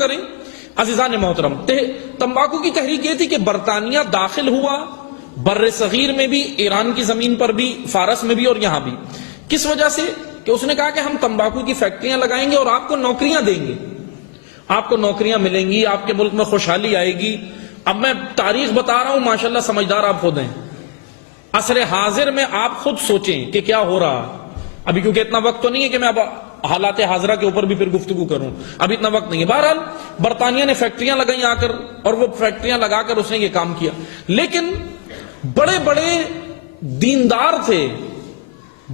کریں عزیزان محترم، تمباکو کی تحریک یہ تھی کہ برطانیہ داخل ہوا بر صغیر میں بھی، ایران کی زمین پر بھی، فارس میں بھی اور یہاں بھی۔ کس وجہ سے؟ کہ اس نے کہا کہ ہم تمباکو کی فیکٹریاں لگائیں گے اور آپ کو نوکریاں دیں گے، آپ کو نوکریاں ملیں گی، آپ کے ملک میں خوشحالی آئے گی۔ اب میں تاریخ بتا رہا ہوں، ماشاءاللہ سمجھدار آپ خود ہیں، عصر حاضر میں آپ خود سوچیں کہ کیا ہو رہا۔ ابھی کیونکہ اتنا وقت تو نہیں ہے کہ میں اب حالات حاضرہ کے اوپر بھی پھر گفتگو کروں، ابھی اتنا وقت نہیں ہے۔ بہرحال برطانیہ نے فیکٹریاں لگائیں آ کر، اور وہ فیکٹریاں لگا کر اس نے یہ کام کیا، لیکن بڑے بڑے دیندار تھے،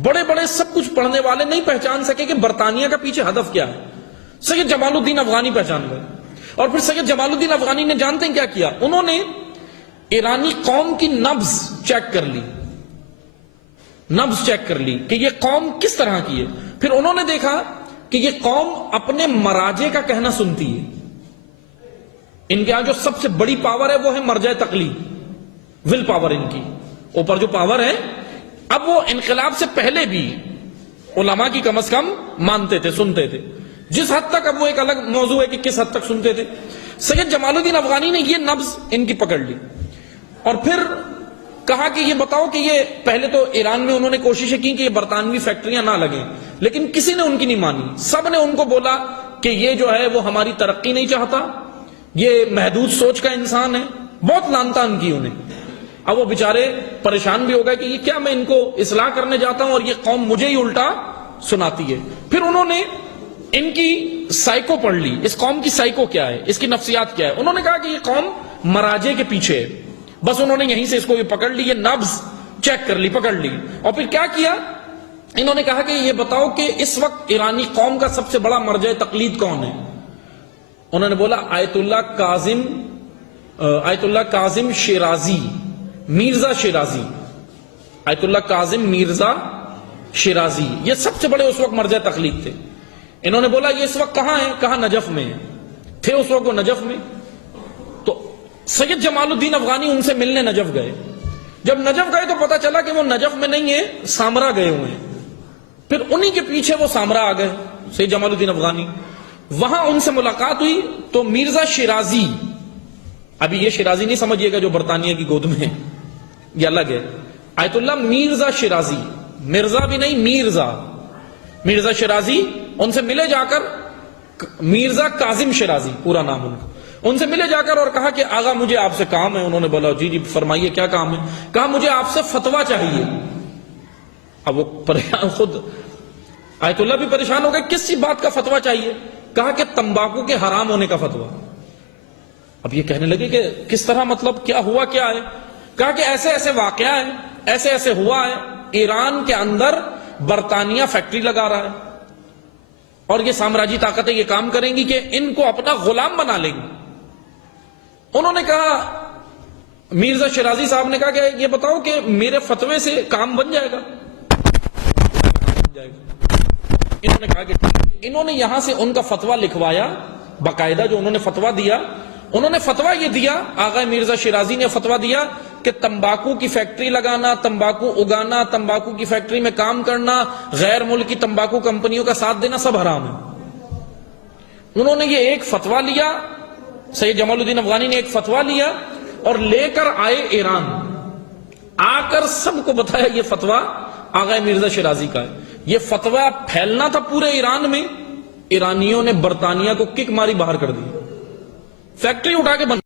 بڑے بڑے سب کچھ پڑھنے والے نہیں پہچان سکے کہ برطانیہ کا پیچھے ہدف کیا ہے۔ سید جمال الدین افغانی پہچان گئے، اور پھر سید جمال الدین افغانی نے جانتے ہیں کیا کیا؟ انہوں نے ایرانی قوم کی نبض چیک کر لی، نبض چیک کر لی کہ یہ قوم کس طرح کی ہے۔ پھر انہوں نے دیکھا کہ یہ قوم اپنے مراجع کا کہنا سنتی ہے، ان کے ہاں جو سب سے بڑی پاور ہے وہ ہے مرجع تقلید، ول پاور، ان کی اوپر جو پاور ہے۔ اب وہ انقلاب سے پہلے بھی علماء کی کم از کم مانتے تھے، سنتے تھے، جس حد تک، اب وہ ایک الگ موضوع ہے کہ کس حد تک سنتے تھے۔ سید جمال الدین افغانی نے یہ نبض ان کی پکڑ لی، اور پھر کہا کہ یہ بتاؤ کہ یہ پہلے تو ایران میں انہوں نے کوششیں کی کہ یہ برطانوی فیکٹریاں نہ لگیں، لیکن کسی نے ان کی نہیں مانی۔ سب نے ان کو بولا کہ یہ جو ہے وہ ہماری ترقی نہیں چاہتا، یہ محدود سوچ کا انسان ہے، بہت لان تان کی انہیں۔ اب وہ بیچارے پریشان بھی ہو گئے کہ یہ کیا، میں ان کو اصلاح کرنے جاتا ہوں اور یہ قوم مجھے ہی الٹا سناتی ہے۔ پھر انہوں نے ان کی سائیکو پڑھ لی، اس قوم کی سائیکو کیا ہے، اس کی نفسیات کیا ہے۔ انہوں نے کہا کہ یہ قوم مراجع کے پیچھے ہے، بس انہوں نے یہیں سے اس کو پکڑ لی، یہ نبض چیک کر لی، پکڑ لی۔ اور پھر کیا کیا؟ انہوں نے کہا کہ یہ بتاؤ کہ اس وقت ایرانی قوم کا سب سے بڑا مرجع تقلید کون ہے؟ انہوں نے بولا آیت اللہ کاظم شیرازی، میرزا شیرازی، آیت اللہ کاظم میرزا شیرازی، یہ سب سے بڑے اس وقت مرجع تقلید تھے۔ انہوں نے بولا یہ اس وقت کہاں ہیں؟ کہا نجف میں تھے، اس وقت وہ نجف میں۔ تو سید جمال الدین افغانی ان سے ملنے نجف گئے۔ جب نجف گئے تو پتا چلا کہ وہ نجف میں نہیں ہے، سامرا گئے ہوئے ہیں۔ پھر انہی کے پیچھے وہ سامرا آ گئے، سید جمال الدین افغانی۔ وہاں ان سے ملاقات ہوئی تو میرزا شیرازی، ابھی یہ شیرازی نہیں سمجھیے گا جو برطانیہ کی گود میں ہے، یہ الگ ہے۔ آیت اللہ میرزا شیرازی، مرزا بھی نہیں، میرزا شیرازی ان سے ملے جا کر، میرزا کاظم شیرازی پورا نام ان کا، ان سے ملے جا کر اور کہا کہ آغا مجھے آپ سے کام ہے۔ انہوں نے بولا جی فرمائیے کیا کام ہے؟ کہا مجھے آپ سے فتویٰ چاہیے۔ اب وہ خود آیت اللہ بھی پریشان ہو گئے، کس بات کا فتویٰ چاہیے؟ کہا کہ تمباکو کے حرام ہونے کا فتویٰ۔ اب یہ کہنے لگے کہ کس طرح، مطلب کیا ہوا کیا ہے؟ کہا کہ ایسے ایسے واقعہ ہے، ایسے ایسے ہوا ہے، ایران کے اندر برطانیہ فیکٹری لگا رہا ہے اور یہ سامراجی طاقتیں یہ کام کریں گی کہ ان کو اپنا غلام بنا لیں گی۔ انہوں نے کہا، میرزا شیرازی صاحب نے کہا کہ یہ بتاؤ کہ میرے فتوے سے کام بن جائے گا؟ انہوں نے کہا کہ انہوں نے یہاں سے ان کا فتویٰ لکھوایا باقاعدہ، جو انہوں نے فتویٰ دیا، انہوں نے فتویٰ یہ دیا، آغا میرزا شیرازی نے فتویٰ دیا کہ تمباکو کی فیکٹری لگانا، تمباکو اگانا، تمباکو کی فیکٹری میں کام کرنا، غیر ملکی تمباکو کمپنیوں کا ساتھ دینا سب حرام ہے۔ انہوں نے یہ ایک فتویٰ لیا، سید جمال الدین افغانی نے ایک فتویٰ لیا اور لے کر آئے ایران، آ کر سب کو بتایا یہ فتویٰ آغا مرزا شیرازی کا ہے۔ یہ فتویٰ پھیلنا تھا پورے ایران میں، ایرانیوں نے برطانیہ کو کک ماری باہر کر دی، فیکٹری اٹھا کے بند